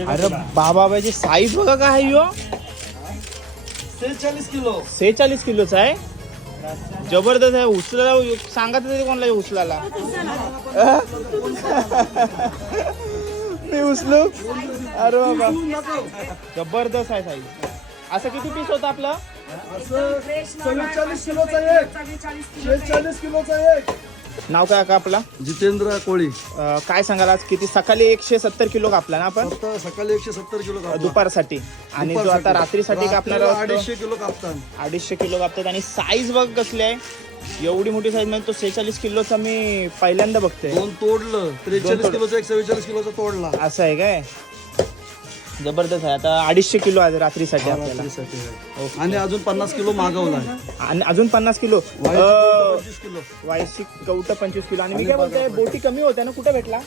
अरे बाबाची साईज बघा काय आहे ह्यो. 46 किलो. 46 किलोचा आहे. जबरदस्त आहे. उचलायला सांगा तरी कोणाला उचलायला. मी उचलू. अरे बाबा जबरदस्त आहे साईज. असं किती पीस होतं आपलं. 44 किलोचा एक. 46 किलोचा एक. नाव काय का आपला. जितेंद्र कोळी. काय सांगाल आज किती. सकाळी 170 किलो कापला ना आपण. सकाळी 170 किलो कापला. दुपारसाठी. आणि जो आता रात्रीसाठी कापणार 250 किलो कापतात. 250 किलो कापतात. आणि साईज बघ कसली आहे. एवढी मोठी साईज म्हणजे तो 46 किलोचा मी पहिल्यांदा बघतोय. दोन तोडलं. 43 किलोचा एक 44 किलोचा तोडला. असं आहे काय. जबरदस्त आहे. आता 250 किलो आहे रात्रीसाठी आपल्याला. आणि अजून 50 किलो मागवला. आणि अजून 50 किलो. 25 किलो वायसी कवटा 25 किलो. आणि मी काय बोलतोय बोटी कमी होत्या ना. कुठे भेटला.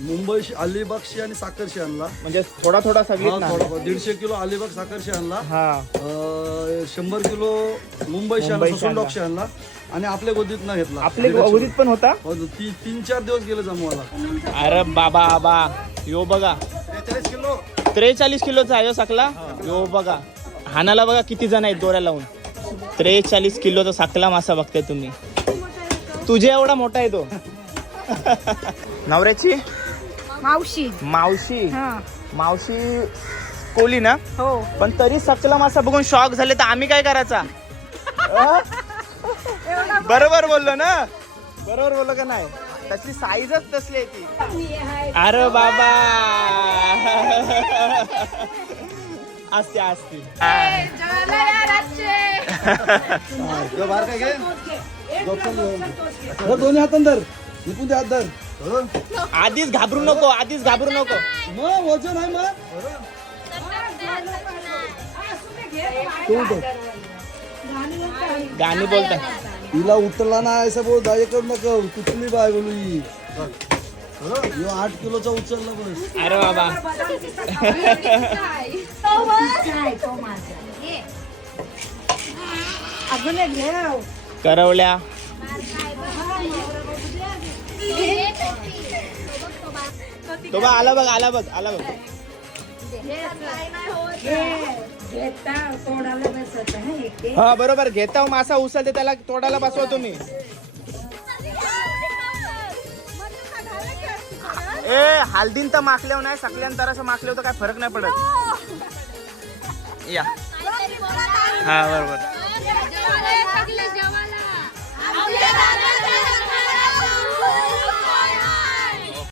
मुंबई अलिबागशी आणि साखरशी आणला. म्हणजे थोडा थोडा सगळीच ना. 150 किलो अलिबाग साखरशी आणला. हा 100 किलो मुंबईशी आणला. ससूनडॉकशी आणला. आणि आपल्या गोदीत न घेतला. आपले गोदीत पण होता. 3-4 दिवस गेले जमवायला. अरे बाबा आबा यो बघा 43 किलोचा आहे सकला. यो बघा हानाला बघा किती जण आहेत दोऱ्या लावून. 43 किलोचा सकला मासा बघताय तुम्ही. तुझे एवढा मोठा आहे तो. नवऱ्याची मावशी. मावशी. हा मावशी कोली ना. हो. पण तरी सकला मासा बघून शॉक झाले तर आम्ही काय करायचा. बरोबर बोललो ना. बरोबर बोललो का नाही. तसली साईजच तसली आहे ती. अरे बाबा असते असते. दोन्ही हातांदर निघून दे हात धर. आधीच घाबरू नको. आधीच घाबरू नको. मग वजन आहे मग. गाणी बोलता. हिला उतरला ना असं बोल. दाय करू नको. कुठली बाय बोलू ही. 8 किलोचा उचलला बस. अरे बाबा करवल्या. तो बघ आला बघ आला बघ आला बघ. हा बरोबर. घेता मासा उचलते त्याला तोडायला बसवा तुम्ही. ए हल्दीन तर माखल्यावर नाही. सकल्यानंतर असं माखल्यावर तर काय फरक नाही पडत. या हा बरोबर.